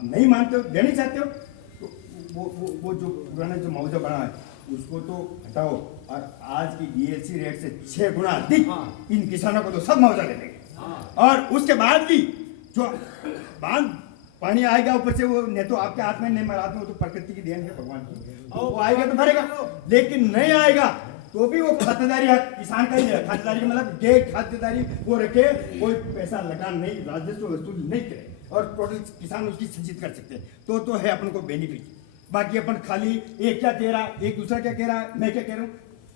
आप नहीं मानते हो, देना चाहते हो, तो वो जो पुराना जो मुआवजा बना है उसको तो हटाओ, और आज की डीएलसी रेट से 6 गुना अधिक इन किसानों को तो सब मुआवजा दे देंगे। और उसके बाद भी जो बांध पानी आएगा ऊपर से, वो नहीं तो आपके हाथ में नहीं, मेरे हाथ में, वो तो प्रकृति की देन है, भगवान की, वो आएगा तो भरेगा, लेकिन नहीं आएगा तो भी वो खातेदारी किसान का ही है। खातेदारी मतलब जे खातेदारी वो रखे, कोई पैसा लगा नहीं, राजस्व वसूल नहीं करे और टोटल किसान उसकी संचित कर सकते हैं, तो है अपन को बेनिफिट। बाकी अपन खाली एक क्या कह रहा, एक दूसरा क्या कह रहा, मैं क्या कह रहा हूँ,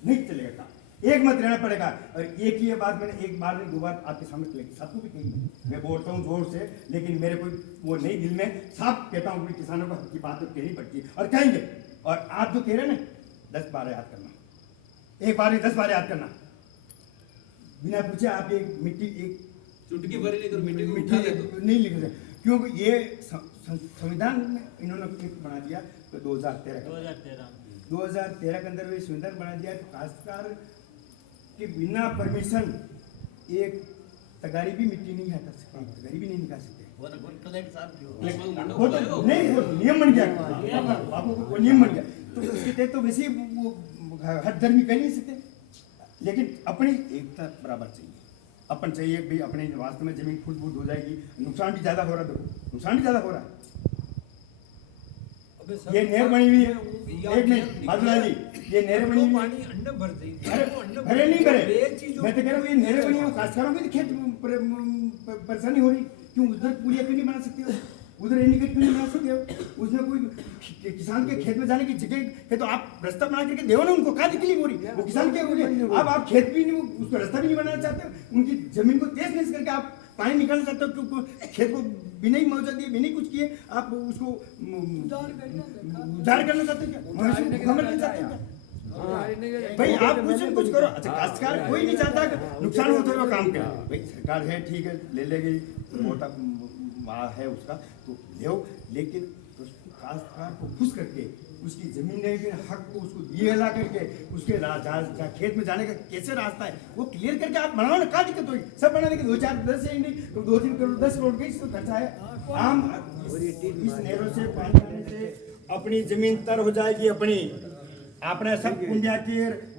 नहीं चलेगा, एक मत रहना पड़ेगा। और एक ही बात मैंने एक बार में 2 बार आपके सामने सबको भी कही, मैं बोलता हूँ जोर से, लेकिन मेरे कोई वो नहीं, दिल में साफ कहता हूँ कि किसानों को की बात तो कहनी पड़ती है और कहेंगे। और आप जो कह रहे हैं ना 10 बार याद करना, एक बार में 10 बार याद करना, बिना पूछे आप एक मिट्टी एक चुटकी भरी लेकर मिट्टी नहीं लिख रहे, क्योंकि ये संविधान में इन्होंने बना दिया तो 2013 के अंदर वे संविधान बना दिया, तो काश्तकार के बिना परमिशन एक तगारी भी मिट्टी नहीं हटा सकते, तगारी भी नहीं निकाल सकते। वो तो नहीं, वो नियम बन गया, बाबू को नियम बन गया, तो उसके तहत तो वैसे वो हद धर्मी कर नहीं सकते। लेकिन अपनी एकता बराबर चाहिए, अपन चाहिए भी अपने वास्तव में जमीन फूट फूट हो जाएगी, नुकसान भी ज्यादा हो रहा है, देखो नुकसान भी ज्यादा हो रहा है। ये नहर बनी हुई है, एक मिनट बादुला जी, ये नहर बनी हुई है, भरे नहीं भरे, मैं तो कह रहा हूँ ये नहर बनी है, काश्तकारों की खेत परेशानी हो रही, क्यों उधर पुलिया क्यों नहीं बना सकते हो, उधर इंडिकेट क्यों नहीं बना सकते हो, उसमें कोई किसान के खेत में जाने की जगह है तो आप रास्ता बना करके दो ना उनको, कहाँ तकलीफ हो रही, वो किसान क्या हो रही, अब आप खेत भी नहीं, उसको रास्ता भी नहीं बनाना चाहते, उनकी जमीन को तेज तेज करके आप पानी निकालना चाहते हो, क्योंकि खेत को बिना ही मुआवजा दिए, बिना ही कुछ किए आप उसको उधार करना चाहते हैं क्या, भाई आप कुछ करो। अच्छा काश्तकार कोई नहीं चाहता कि नुकसान होते हुए काम करे, भाई सरकार है ठीक है ले लेगी, मोटा है उसका तो ले, लेकिन काश्तकार को खुश करके उसकी जमीन के हक को उसको दिए ला करके उसके खेत में जाने का कैसे रास्ता है वो क्लियर करके आप बनाओ ना, क्या दिक्कत होगी, सब बनाने के 2-4-10 ही नहीं तो 2-3 करोड़ 10 करोड़ का इसको खर्चा है। आम इस नहरों से पानी आने से अपनी जमीन तर हो जाएगी, अपनी आपने सब कुंडिया की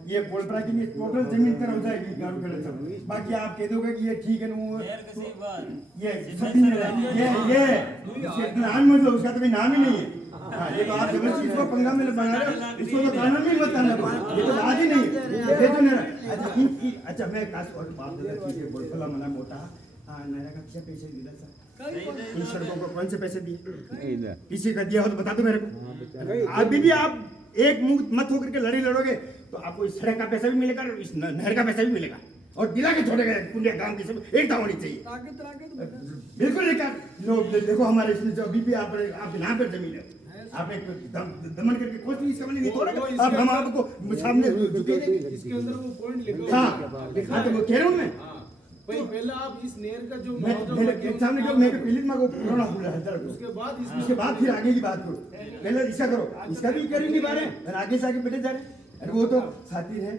ये बोलपरा की टोटल जमीन तर हो जाएगी गारू गड़े सब, बाकी आप कह दोगे कि ये ठीक है वो ये नाम मतलब उसका तो भी नाम ही नहीं है। हाँ, ये तो आप जबरदस्ती इसको पंगा में बना रहे हो, इसको तो कानून में बताना, ये तो बात ही नहीं है, ये तो नहीं। अच्छा मैं काश और बात देता ठीक है, बोलपला मना मोटा नारा का क्या पैसे दिला सर, इन सड़कों को कौन से पैसे दिए, किसी का दिया हो तो बता दो मेरे को। अभी भी आप एक मुंह मत होकर के लड़ोगे तो आपको इस सड़क का पैसा भी मिलेगा, इस नहर का पैसा भी मिलेगा, और दिला के छोड़ेगा पुण्य गांव की सब एकता होनी चाहिए। बिल्कुल लोग देखो हमारे इसमें जो अभी भी आप यहाँ पर जमीन है, आपने दमन करके कोई चीज समझ नहीं छोड़ेगा, अब हम आपको सामने झुके इसके अंदर वो पॉइंट लिखा हाँ दिखा तो कह रहा हूँ मैं, पहले आप इस नहर का जो सामने जो मैं पहले को पुराना हुआ है, उसके बाद फिर आगे की बात करो, पहले इसका करो, इसका भी कर ही नहीं पा रहे और आगे से आगे बढ़े जा रहे, अरे वो तो साथी है।